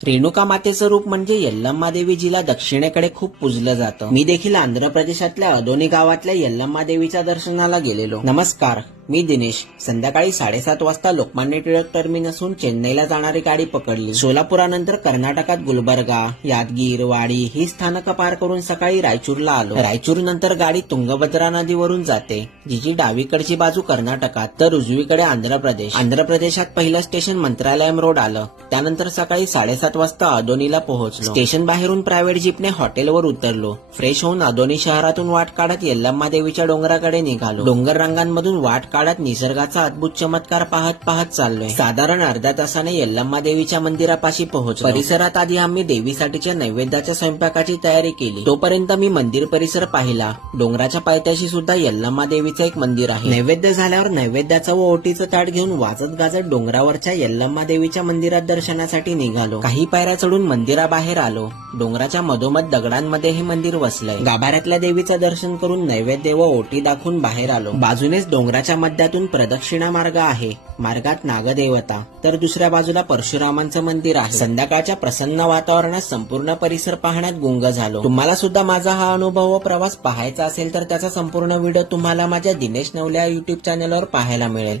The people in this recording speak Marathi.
रेणुका मातेचं रूप म्हणजे यल्लम्मा देवी, जिला दक्षिणेकडे खूप पूजलं जातं. मी देखील आंध्र प्रदेशातल्या अदोनी गावातल्या यल्लम्मा देवीच्या दर्शनाला गेलेलो. नमस्कार, मी दिनेश. संध्याकाळी 7:30 वाजता लोकमान्य टिळक टर्मिनसहून चेन्नईला जाणारी गाडी पकडली. सोलापुरानंतर कर्नाटकात गुलबर्गा, यादगीर, वाडी ही स्थानकं पार करून सकाळी रायचूरला आलो. रायचूर नंतर गाडी तुंगभद्रा नदीवरून जाते, जिची डावीकडची बाजू कर्नाटकात तर उजवीकडे आंध्र प्रदेश. आंध्र प्रदेशात पहिलं स्टेशन मंत्रालयम रोड आलं. त्यानंतर सकाळी 7:30 वाजता अदोनीला पोहोचलो. स्टेशन बाहेरून प्रायव्हेट जीपने हॉटेलवर उतरलो. फ्रेश होऊन अदोनी शहरातून वाट काढत यल्लम्मा देवीच्या डोंगराकडे निघालो. डोंगर रांगांमधून वाट काढत निसर्गाचा अद्भुत चमत्कार पाहत पाहत चाललोय. साधारण अर्ध्या तासाने यल्लम्मा देवीच्या मंदिरापाशी पोहोचलो. परिसरात आधी आम्ही देवीसाठीच्या नैवेद्याच्या स्वयंपाकाची तयारी केली. तोपर्यंत मी मंदिर परिसर पाहिला. डोंगराच्या पायथ्याशी सुद्धा यल्लम्मा देवीचं एक मंदिर आहे. नैवेद्य झाल्यावर नैवेद्याचं व ओटीचं ताट घेऊन वाजत गाजत डोंगरावरच्या यल्लम्मा देवीच्या मंदिरात दर्शनासाठी निघालो. काही पायऱ्या चढून मंदिराबाहेर आलो. डोंगराच्या मधोमध दगडांमध्ये हे मंदिर वसलंय. गाभाऱ्यातल्या देवीचं दर्शन करून नैवेद्य व ओटी दाखवून बाहेर आलो. बाजूनेच डोंगराच्या मध्यातून प्रदक्षिणा मार्ग आहे. मार्गात नागदेवता तर दुसऱ्या बाजूला परशुरामांचं मंदिर आहे. संध्याकाळच्या प्रसन्न वातावरणात संपूर्ण परिसर पाहण्यात गुंग झालो. तुम्हाला सुद्धा माझा हा अनुभव व प्रवास पाहायचा असेल तर त्याचा संपूर्ण व्हिडिओ तुम्हाला माझ्या दिनेश नवले युट्यूब चॅनलवर पाहायला मिळेल.